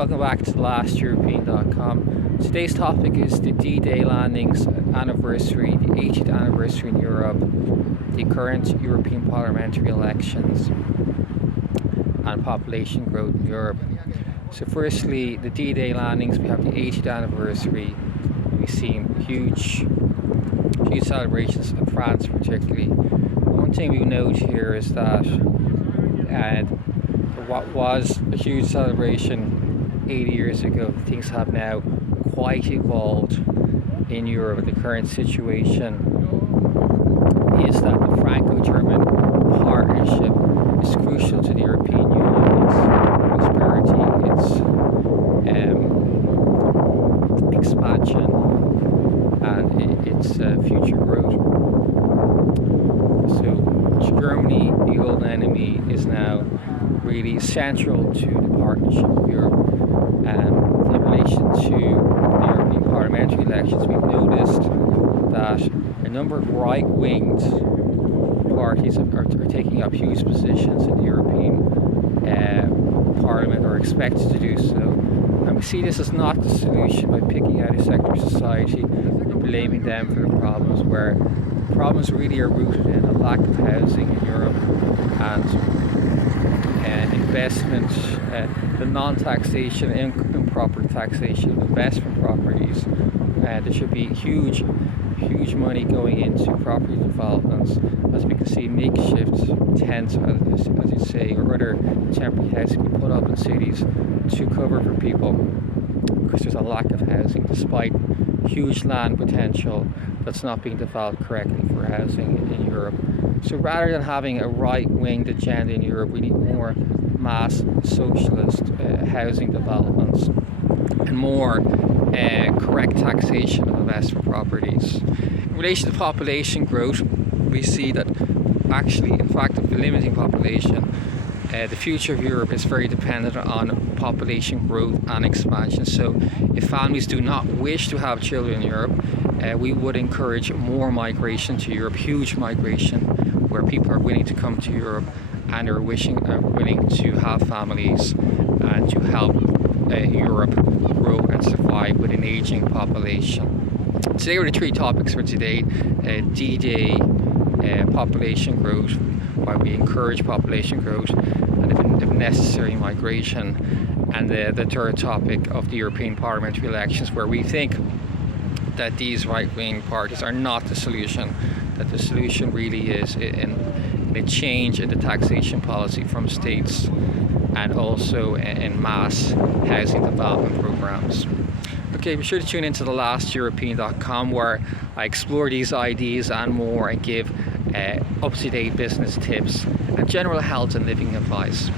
welcome back to thelasteuropean.com. Today's topic is the D-Day landings anniversary, the 80th anniversary in Europe, the current European parliamentary elections, and population growth in Europe. So firstly, the D-Day landings, we have the 80th anniversary. We've seen huge celebrations in France particularly. One thing we note here is that what was a huge celebration 80 years ago, things have now quite evolved in Europe. The current situation is that the Franco-German partnership is crucial to the European Union, its prosperity, its expansion, and its future growth. So Germany, the old enemy, is now really central to the partnership of Europe. In relation to the European parliamentary elections, we've noticed that a number of right-winged parties are taking up huge positions in the European Parliament, or expected to do so. And we see this as not the solution by picking out a sector of society and blaming them for the problems, where the problems really are rooted in a lack of housing in Europe and investment, the non-taxation, improper taxation of investment properties. There should be huge money going into property developments, as we can see makeshift tents, as you say, or other temporary housing be put up in cities to cover for people, because there's a lack of housing despite huge land potential that's not being developed correctly for housing in Europe. So rather than having a right-winged agenda in Europe, we need more mass socialist housing developments and more correct taxation of investment properties. In relation to population growth, we see that actually, in fact, of limiting population, the future of Europe is very dependent on population growth and expansion. So if families do not wish to have children in Europe, we would encourage more migration to Europe, huge migration, where people are willing to come to Europe and are willing to have families and to help Europe grow and survive with an aging population. Today were the three topics for today: D-Day, population growth, why we encourage population growth, and if necessary, migration, and the third topic of the European parliamentary elections, where we think that these right-wing parties are not the solution, that the solution really is in a change in the taxation policy from states, and also in mass housing development programs. Okay, be sure to tune into thelasteuropean.com, where I explore these ideas and more and give up-to-date business tips and general health and living advice.